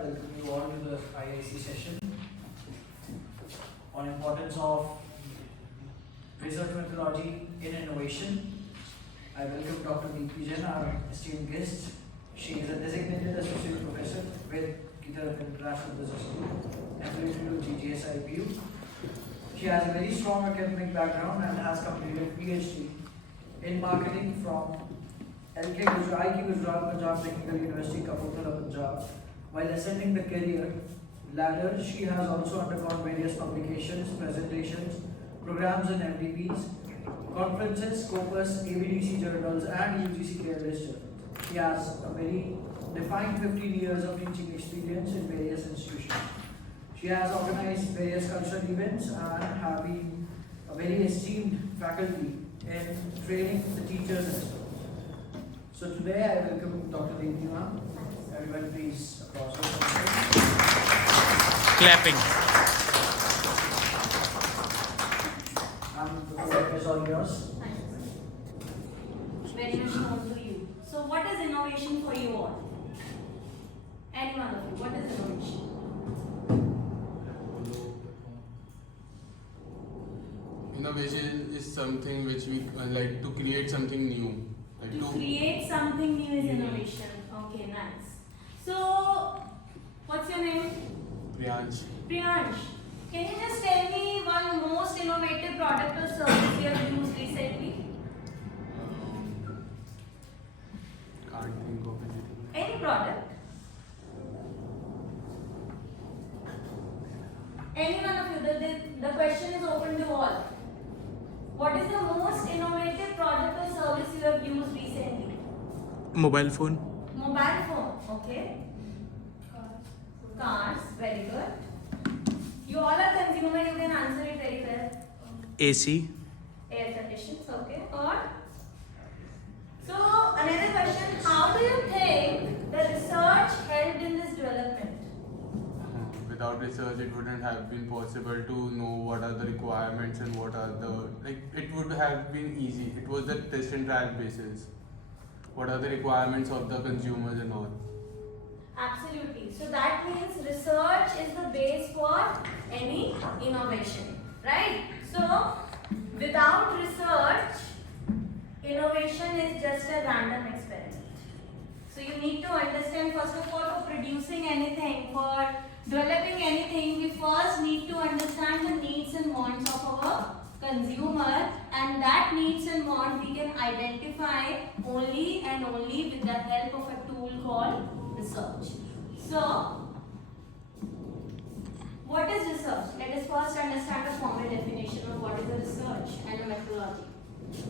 Welcome you all to the IIC session on importance of research methodology in innovation. I welcome Dr. Deepti Jain, our esteemed guest. She is a designated associate professor with Gitar International Business School, affiliated to GGS IPU. She has a very strong academic background and has completed PhD in marketing from IK Gujarat Punjab Technical University, Kapurthala, Punjab. While ascending the career ladder, she has also undergone various publications, presentations, programs and MDPs, conferences, Scopus, ABDC journals and UGC Careless journals. She has a very defined 15 years of teaching experience in various institutions. She has organized various cultural events and have been a very esteemed faculty in training the teachers and students. So today I welcome Dr. Deepti ma'am. Everyone please applause her. Clapping. The floor is all yours. Very much known to you. So what is innovation for you all? Any one of you, what is innovation? Innovation is something which we like to create something new. Like To create something new is innovation. Okay, nice. So, what's your name? Priyansh. Priyansh. Can you just tell me one most innovative product or service you have used recently? Can't think of anything. Any product? Any one of you. The question is open to all. What is the most innovative product or service you have used recently? Mobile phone. Mobile phone, okay. Cars, very good. You all are consumer, you can answer it very well. AC. Air conditions, okay. Or? So, another question, how do you think the research helped in this development? Without research, it wouldn't have been possible to know what are the requirements and what are the it would have been easy. It was the test and trial basis. What are the requirements of the consumers and all? Absolutely. So that means research is the base for any innovation, right? So without research, innovation is just a random experiment. So you need to understand, first of all, for producing anything, for developing anything, we first need to understand the needs and wants of our consumer, and that needs and want we can identify only and only with the help of a tool called research. So, what is research? Let us first understand the formal definition of what is a research and a methodology.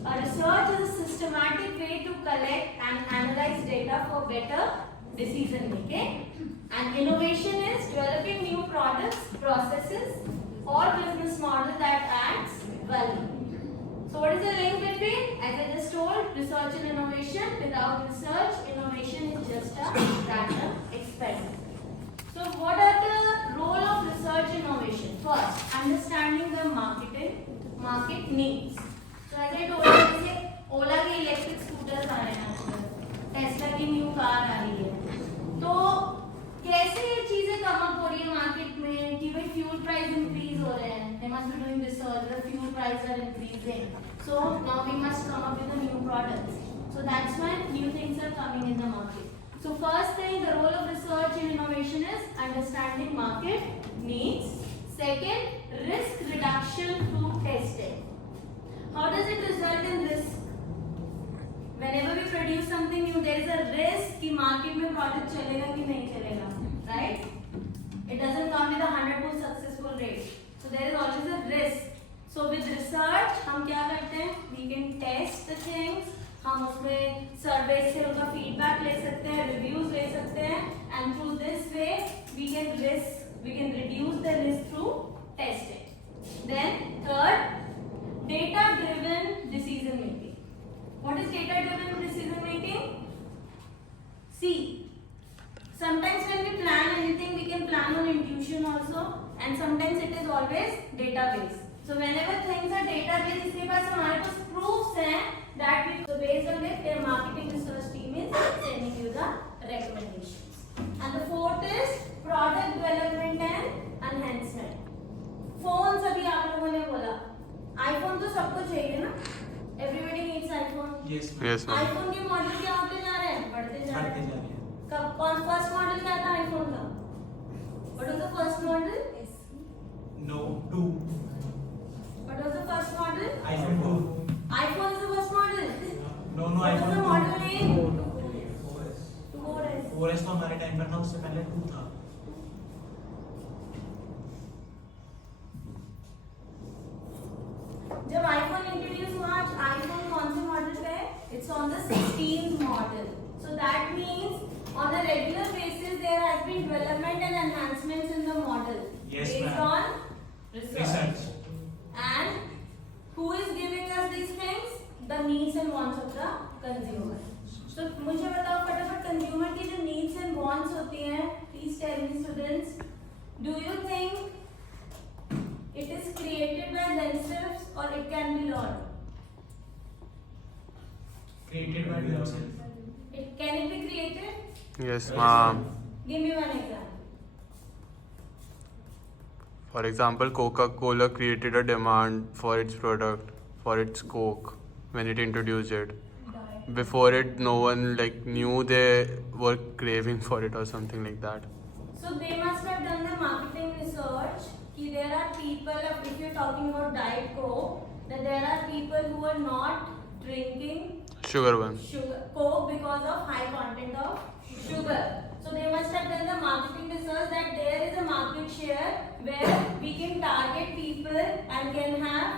A research is a systematic way to collect and analyze data for better decision making. And innovation is developing new products, processes, or business model that adds value. So what is the link between? As I just told, research and innovation. Without research, innovation is just a random experiment. So what are the role of research innovation? First, understanding the market needs. So as I told you, जैसे ओला के electric scooters आ रहे हैं आजकल, Tesla की new car आ रही है, तो कैसे ये चीजें कम अप हो रही है मार्केट में कि भाई फ्यूल प्राइस इंक्रीज हो रहे हैं, they must be doing research, the fuel prices are increasing, so now we must come up with the new products. So that's why new things are coming in the market. So first thing, the role of research in innovation is understanding market needs. Second, risk reduction through testing. How does it result in risk? Whenever we produce something new, there is a risk कि market में product चलेगा कि नहीं चलेगा, right? It doesn't come with a 100% successful rate. So there is always a risk. So with research, हम क्या करते हैं? We can test the things. हम उसमें survey से उनका feedback ले सकते हैं, reviews ले सकते हैं, and through this way we can reduce the risk through testing. Then third, data-driven decision making. What is data-driven decision making? See, sometimes when we plan anything, we can plan on intuition also, and sometimes it is always database. So whenever things are database, इसके पास हमारे पास proofs हैं that we, so based on it, their marketing research team is sending you the recommendations. And the fourth is model क्या था iPhone का? What was the first model? No, 2. What was the first model? iPhone 2. iPhone is the first model. No, What was iPhone the 2. model name? 4S. 4S. 4S तो हमारे time पर था, उससे पहले 2 था. जब आईफोन इंट्रोड्यूस हुआ, आज आईफोन कौन से मॉडल पे है? It's on the 16th model. So that means on a regular basis there has been development and enhancements in the model Yes, based ma'am. On Research. and who is giving us these things? The needs and wants of the consumer. So मुझे बताओ फटाफट, consumer की जो needs and wants होती हैं, please tell me students, do you think it is created by themselves or it can be learned? Created by themselves. Can it be created? Yes, ma'am. Give me one example. For example, Coca-Cola created a demand for its product, for its Coke, when it introduced it. Before it, no one knew they were craving for it or something like that. So they must have done the marketing research. Ki there are people, if you're talking about Diet Coke, that there are people who are not drinking Sugar one. Coke because of high content of sugar. So they must have done the marketing research that there is a market share where we can target people and can have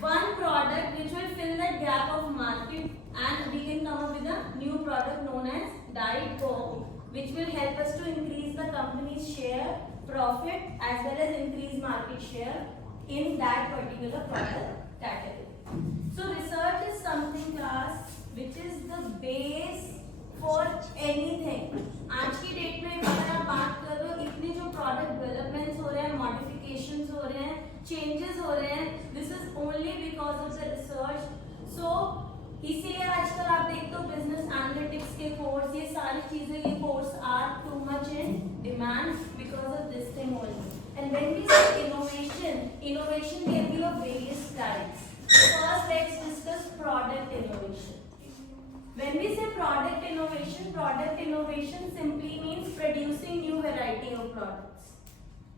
one product which will fill that gap of market, and we can come up with a new product known as Diet Coke, which will help us to increase the company's share, profit, as well as increase market share in that particular product category. So research is something, class, which is the base for anything. आज की date में अगर आप बात कर रहे हो, इतने जो प्रोडक्ट डेवलपमेंट्स हो रहे हैं, मॉडिफिकेशंस हो रहे हैं, चेंजेस हो रहे हैं, this is only because of the research. So इसीलिए आजकल आप देखते हो बिजनेस एनालिटिक्स के कोर्स, ये सारी चीजें, ये course are too much in demand because of this thing only. And when we say innovation can be of various types. First, let's discuss product innovation. When we say product innovation simply means producing new variety of products.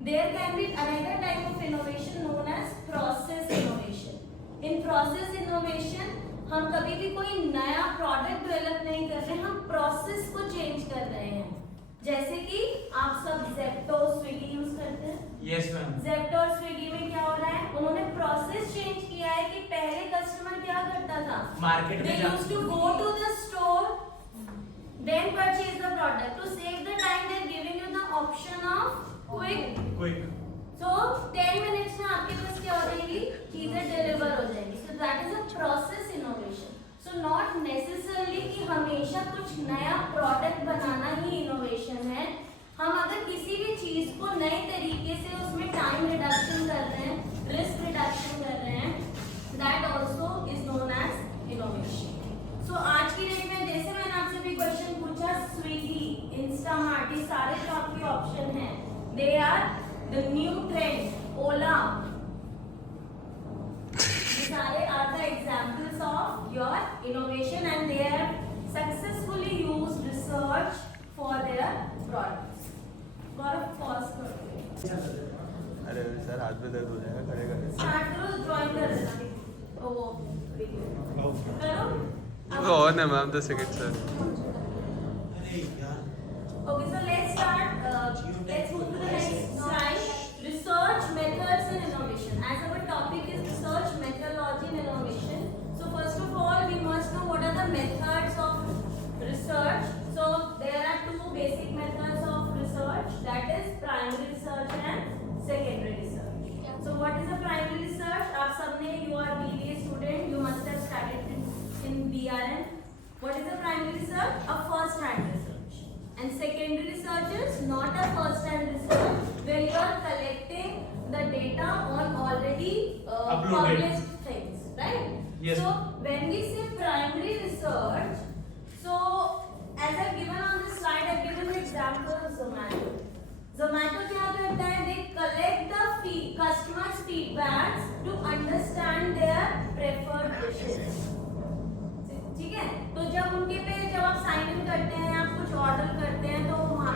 There can be another type of innovation known as process innovation. In process innovation, हम कभी भी कोई नया product develop नहीं कर रहे हैं, हम प्रोसेस को चेंज कर रहे हैं. जैसे कि आप सब ज़ेप्टो, स्विगी यूज करते हैं. Yes, ma'am. ज़ेप्टो और स्विगी में क्या हो रहा है, उन्होंने प्रोसेस चेंज किया है कि पहले कस्टमर क्या करता था, Market में they used to go to the store, then purchase the product. To save the time, they are giving you the option of quick. So 10 minutes में आपके पास क्या हो जाएगी, चीजें डिलीवर हो जाएंगी. So that is a process innovation. So not necessarily कि हमेशा कुछ नया प्रोडक्ट बनाना ही इनोवेशन है. हम अगर किसी भी चीज को नए तरीके से उसमें टाइम रिडक्शन कर रहे हैं, रिस्क रिडक्शन कर रहे हैं, that also is known as innovation. So आज की डेट में जैसे मैंने आपसे भी क्वेश्चन पूछा, स्विगी, इंस्टामार्ट, ये सारे जो आपके ऑप्शन हैं, they are the new trend. ओला, ये सारे are the examples of your innovation and they have successfully used research for their products. Gaurav pause करो. अरे सर हाथ में दर्द हो जाएगा खड़े खड़े. स्टार्ट करो, ड्राइंग कर देना. वो वीडियो करो. On है मैम 10 सेकंड सर. अरे यार. Okay, so let's start. Let's move to the next slide. Research methods and innovation. As our topic is research methodology and innovation, so first of all we must know what are the methods of research. So there are two basic methods of research, that is primary research and secondary research. So what is a primary research? आप सबने, you are BBA student, you must have started in BRN. What is a primary research? A first hand research. And secondary research is not a first hand research where you are collecting the data on already published things, right? Yes. So when we say primary research, so as I've given on this slide, I've given the example of Zomato. Zomato क्या करता है? They collect the customers' feedbacks to understand their preferred dishes. ठीक है? तो जब उनके पे जब आप साइन इन करते हैं, आप कुछ ऑर्डर करते हैं, तो वहाँ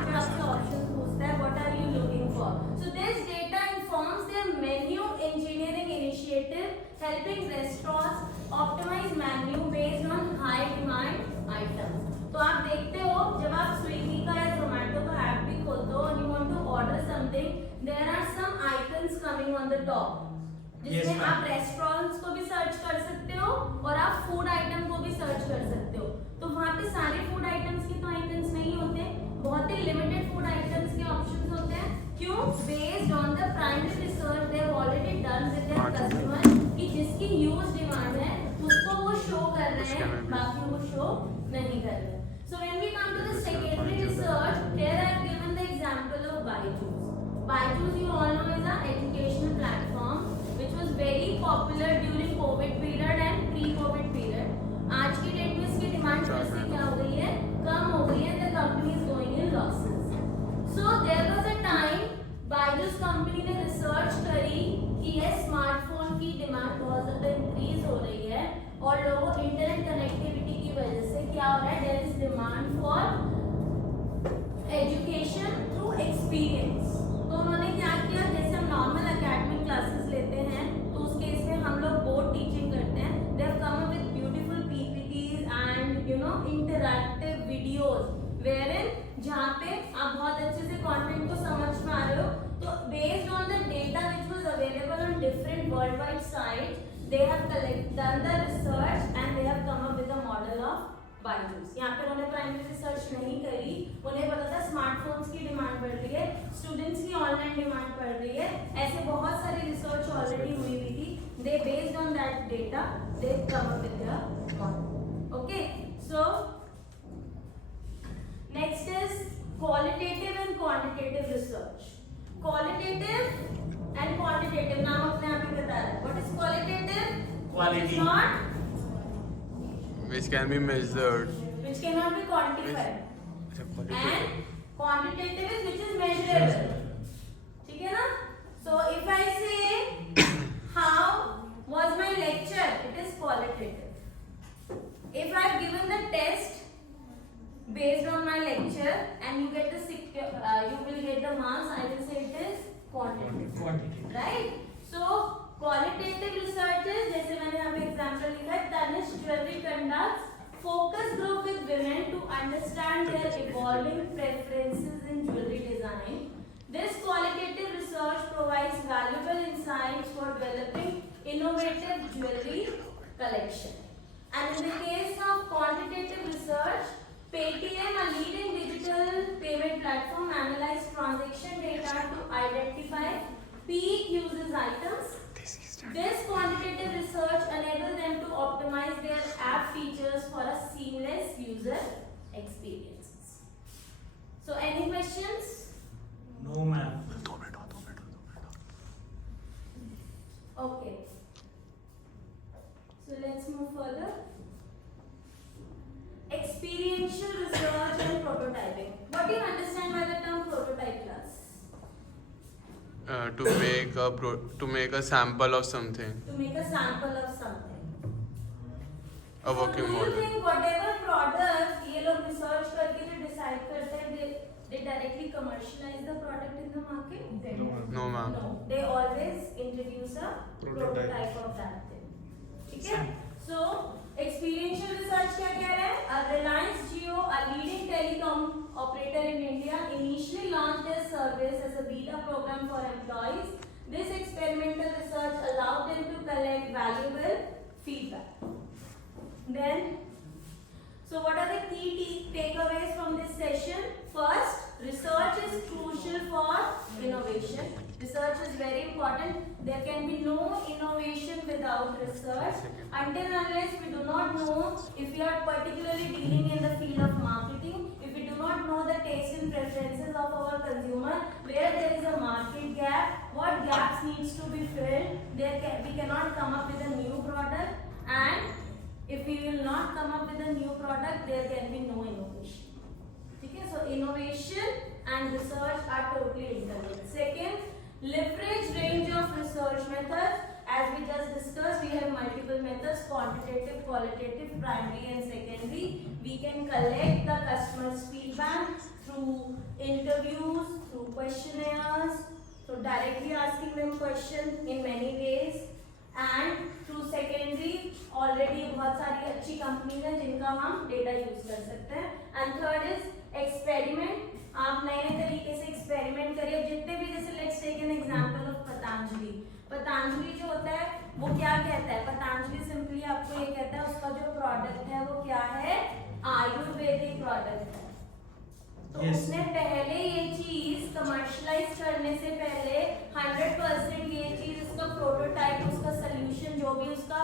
helping restaurants optimize menu based on high demand items. तो आप देखते हो जब आप स्विगी का या जोमेटो का ऐप भी खोलते हो and you want to order something, there are some icons coming on the top. जिसमें Yes, आप रेस्टोरेंट्स को भी सर्च कर सकते हो और आप फूड आइटम को भी सर्च कर सकते हो. तो वहाँ पे सारे फूड आइटम्स के तो आइकन्स नहीं होते, बहुत ही लिमिटेड फूड आइटम्स के ऑप्शंस होते हैं. क्यों? Based on the primary research they have already done with their customer कि जिसकी ह्यूज डिमांड है उसको वो शो कर रहे हैं, बाकी वो शो नहीं कर रहे. So when we come to the secondary research, here I have given the example of Byju's. Byju's you all know is an educational platform which was very popular during COVID period and pre-COVID period. आज की date में इसकी demand फिर से क्या हो गई है? कम हो गई है. The company is going in losses. So there was a time Byju's company ने रिसर्च करी कि ये स्मार्टफोन की डिमांड बहुत ज़्यादा इंक्रीज हो रही है और लोगों इंटरनेट कनेक्टिविटी की वजह से क्या हो रहा है? There is demand for education through experience. तो उन्होंने क्या किया? जैसे हम नॉर्मल एकेडमिक क्लासेस लेते हैं तो उस केस में हम लोग बोर्ड टीचिंग करते हैं. They have come up with beautiful PPTs and interactive videos wherein जहाँ पे आप बहुत अच्छे से कंटेंट को समझ में आ रहे हो. तो based on the data which was available on different world wide sites they have done the research and they have come up with a model of Byju's. यहाँ पे उन्होंने प्राइमरी रिसर्च नहीं करी, उन्हें पता था स्मार्टफोन्स की डिमांड बढ़ रही है, स्टूडेंट्स की ऑनलाइन डिमांड बढ़ रही है, ऐसे बहुत सारी रिसर्च ऑलरेडी हुई हुई थी. They based on that data they come up with their model. Okay, so next is qualitative and quantitative research. Qualitative and quantitative नाम अपने आप ही बता रहा है. What is qualitative? Quality. Which is not, Which can be measured. which cannot be quantified. And quantitative is which is measurable. ठीक है ना? So if I say how was my lecture, it is qualitative. If I have given the test based on my lecture and you get the you will get the marks, I will say it is quantitative. Quantitative. Right? So qualitative research is जैसे मैंने यहाँ पे example लिखा है, Tanishq Jewelry conducts focus group with women to understand their evolving preferences in jewelry design. This qualitative research provides valuable insights for developing innovative jewelry collection. And in the case of quantitative research, Paytm, a leading digital payment platform, analyzed transaction data to identify peak usage items. This quantitative research enables them to optimize their app features for a seamless user experiences. So, any questions? No, ma'am. Okay. So, let's move further. Experiential research and prototyping. What do you understand by the term prototype, class? To make a sample of something, To make a sample of something. a working So do you model. think whatever product ये लोग research करके जो decide करते हैं, they directly commercialize the product in the market? No, ma'am. No, they always introduce a prototype of that thing. ठीक है? So experiential research क्या कह रहा है? Reliance Jio, a leading telecom operator in India, initially launched their service as a beta program for employees. This experimental research allowed them to collect valuable feedback. Then, so what are the key takeaways from this session? First, research is crucial for innovation. Research is very important. There can be no innovation without research. Until unless we do not know if we are particularly dealing in the field of marketing, if we do not know the taste and preferences of our consumer, where there is a market gap, what gaps needs to be filled, we cannot come up with a new product, and if we will not come up with a new product, there can be no innovation. Okay, so innovation and research are totally interlinked. Second, leverage range of research methods. As we just discussed, we have multiple methods: quantitative, qualitative, primary and secondary. We can collect the customer's feedback through interviews, through questionnaires, so directly asking them questions in many ways. And through secondary already बहुत सारी अच्छी companies हैं जिनका हम data use कर सकते हैं. And third is experiment. आप नए नए तरीके से एक्सपेरिमेंट करिए. जितने भी, जैसे let's take an example of Patanjali. Patanjali जो होता है वो क्या कहता है? पतंजलि सिंपली आपको ये कहता है उसका जो प्रोडक्ट है वो क्या है? आयुर्वेदिक प्रोडक्ट है. तो Yes. उसने पहले ये चीज कमर्शलाइज करने से पहले 100% ये चीज उसका प्रोटोटाइप, उसका सोल्यूशन, जो भी उसका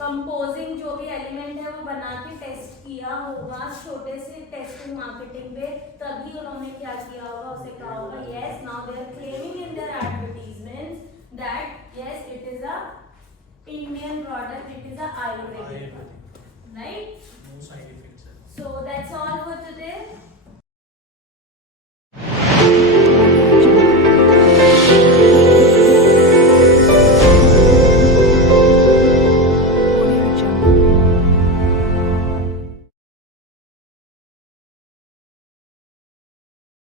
कंपोजिंग जो भी एलिमेंट है वो बना के टेस्ट किया होगा छोटे से टेस्टिंग मार्केटिंग पे. तभी उन्होंने क्या किया होगा? उसे कहा होगा yes now they are claiming in their advertisements that yes it is a Indian product, it is a Ayurvedic, Ayurvedic. राइट? No side effects. So that's all for today.